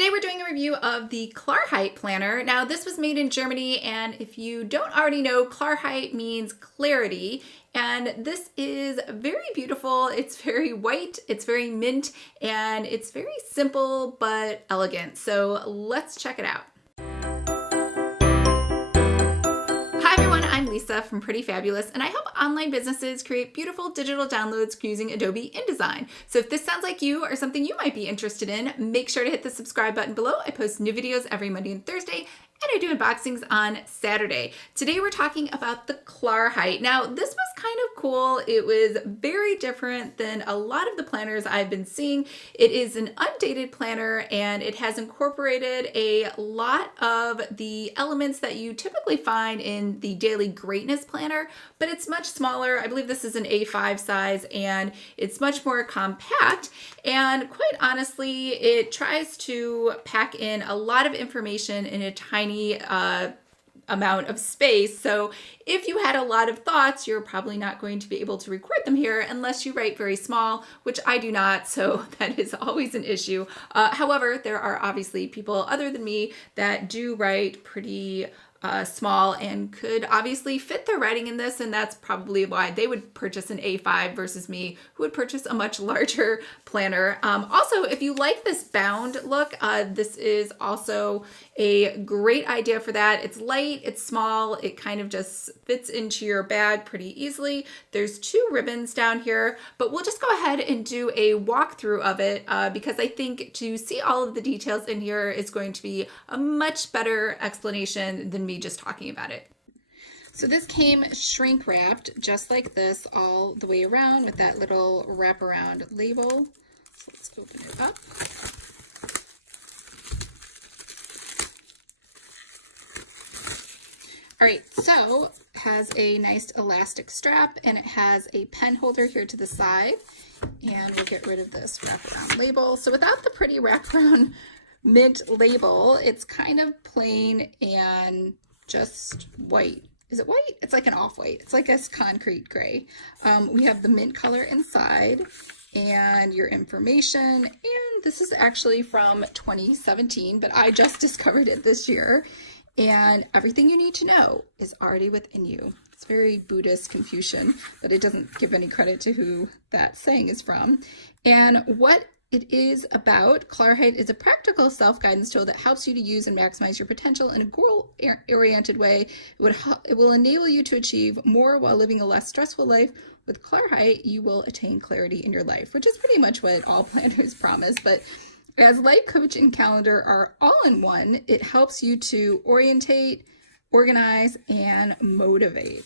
Today we're doing a review of the Klarheit planner. Now this was made in Germany, and if you don't already know, Klarheit means clarity, and this is very beautiful. It's very white, it's very mint, and it's very simple but elegant. So let's check it out. Hi everyone, I'm Lisa from Pretty Fabulous, and I help online businesses create beautiful digital downloads using Adobe InDesign. So if this sounds like you or something you might be interested in, make sure to hit the subscribe button below. I post new videos every Monday and Thursday, and I do unboxings on Saturday. Today we're talking about the Klarheit. Now this was kind of cool. It was very different than a lot of the planners I've been seeing. It is an undated planner, and it has incorporated a lot of the elements that you typically find in the Daily Greatness planner, but it's much smaller. I believe this is an A5 size, and it's much more compact. And quite honestly, it tries to pack in a lot of information in a tiny amount of space. So if you had a lot of thoughts, you're probably not going to be able to record them here unless you write very small, which I do not, so that is always an issue. However, there are obviously people other than me that do write pretty small and could obviously fit their writing in this, and that's probably why they would purchase an A5 versus me, who would purchase a much larger planner. Also, if you like this bound look, this is also a great idea for that. It's light, it's small, it kind of just fits into your bag pretty easily. There's two ribbons down here, but we'll just go ahead and do a walkthrough of it because I think to see all of the details in here is going to be a much better explanation than me just talking about it. So this came shrink wrapped just like this all the way around with that little wraparound label. So let's open it up. All right, so it has a nice elastic strap, and it has a pen holder here to the side, and we'll get rid of this wraparound label. So without the pretty wraparound mint label, it's kind of plain and just white. Is it white? It's like an off-white. It's like a concrete gray. We have the mint color inside and your information, and this is actually from 2017, but I just discovered it this year. And everything you need to know is already within you. It's very Buddhist Confucian, but it doesn't give any credit to who that saying is from. And what it is about, Klarheit is a practical self-guidance tool that helps you to use and maximize your potential in a goal-oriented way. It will enable you to achieve more while living a less stressful life. With Klarheit, you will attain clarity in your life, which is pretty much what all planners promise. But as life coach and calendar are all in one, it helps you to orientate, organize, and motivate.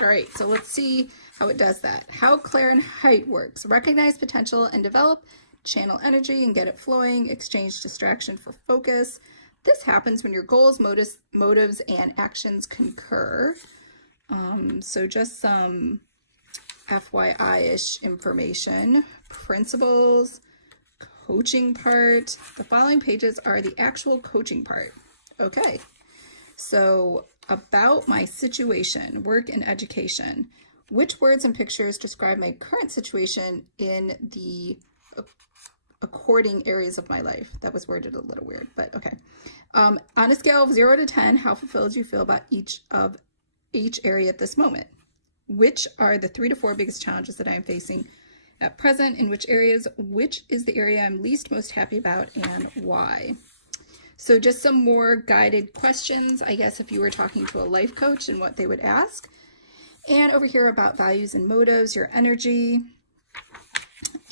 All right, so let's see how it does that. How Klarheit works. Recognize potential and develop, channel energy and get it flowing, exchange distraction for focus. This happens when your goals, motives, and actions concur. So just some FYI-ish information. Principles, coaching part. The following pages are the actual coaching part. Okay, so about my situation, work and education. Which words and pictures describe my current situation in the according areas of my life? That was worded a little weird, but okay. On a scale of 0 to 10, how fulfilled do you feel about each area at this moment? Which are the 3 to 4 biggest challenges that I am facing at present? In which areas? Which is the area I'm least most happy about, and why? So just some more guided questions, I guess, if you were talking to a life coach and what they would ask. And over here about values and motives, your energy,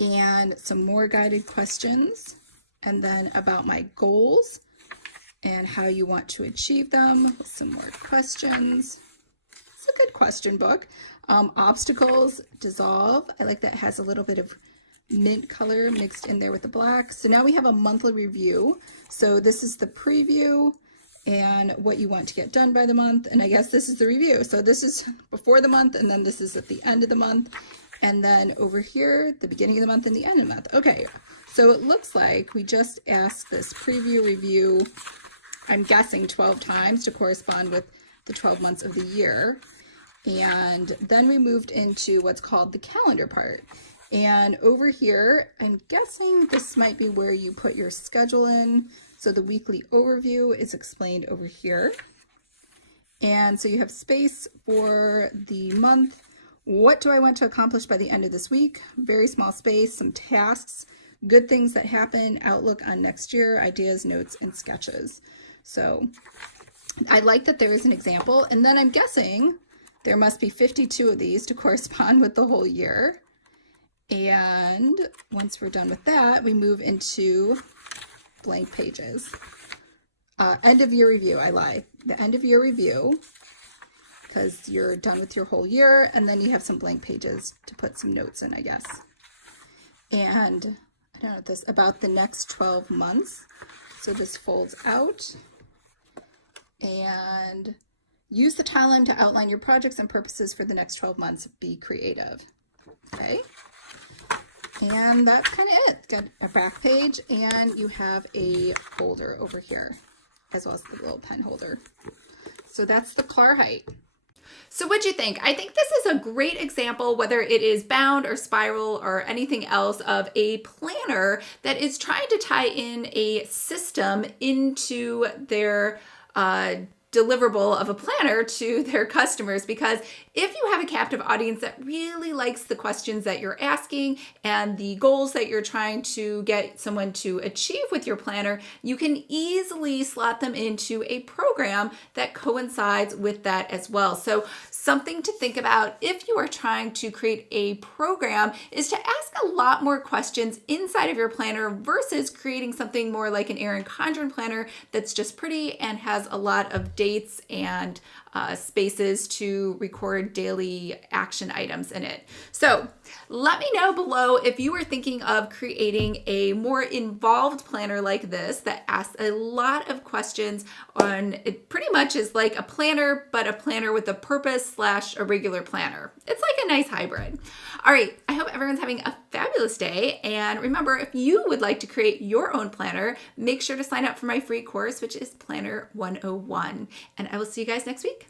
and some more guided questions. And then about my goals and how you want to achieve them. Some more questions. It's a good question book. Obstacles, dissolve. I like that it has a little bit of mint color mixed in there with the black. So now we have a monthly review. So this is the preview and what you want to get done by the month. And I guess this is the review. So this is before the month, and then this is at the end of the month. And then over here, the beginning of the month and the end of the month. Okay, so it looks like we just asked this preview review, I'm guessing 12 times to correspond with the 12 months of the year. And then we moved into what's called the calendar part. And over here, I'm guessing this might be where you put your schedule in. So the weekly overview is explained over here. And so you have space for the month. What do I want to accomplish by the end of this week? Very small space, some tasks, good things that happen, outlook on next year, ideas, notes, and sketches. So I like that there is an example. And then I'm guessing there must be 52 of these to correspond with the whole year. And once we're done with that, we move into blank pages. End of year review, I lied. The end of year review, because you're done with your whole year, and then you have some blank pages to put some notes in, I guess. And I don't know this about the next 12 months. So this folds out, and use the timeline to outline your projects and purposes for the next 12 months. Be creative. Okay. And that's kind of it. Got a back page, and you have a folder over here, as well as the little pen holder. So that's the Klarheit. So what'd you think? I think this is a great example, whether it is bound or spiral or anything else, of a planner that is trying to tie in a system into their deliverable of a planner to their customers. Because if you have a captive audience that really likes the questions that you're asking and the goals that you're trying to get someone to achieve with your planner, you can easily slot them into a program that coincides with that as well. So something to think about if you are trying to create a program is to ask a lot more questions inside of your planner versus creating something more like an Erin Condren planner that's just pretty and has a lot of dates and spaces to record daily action items in it. So let me know below if you are thinking of creating a more involved planner like this that asks a lot of questions on, it pretty much is like a planner, but a planner with a purpose / a regular planner. It's like a nice hybrid. All right, I hope everyone's having a fabulous day. And remember, if you would like to create your own planner, make sure to sign up for my free course, which is Planner 101. And I will see you guys next week.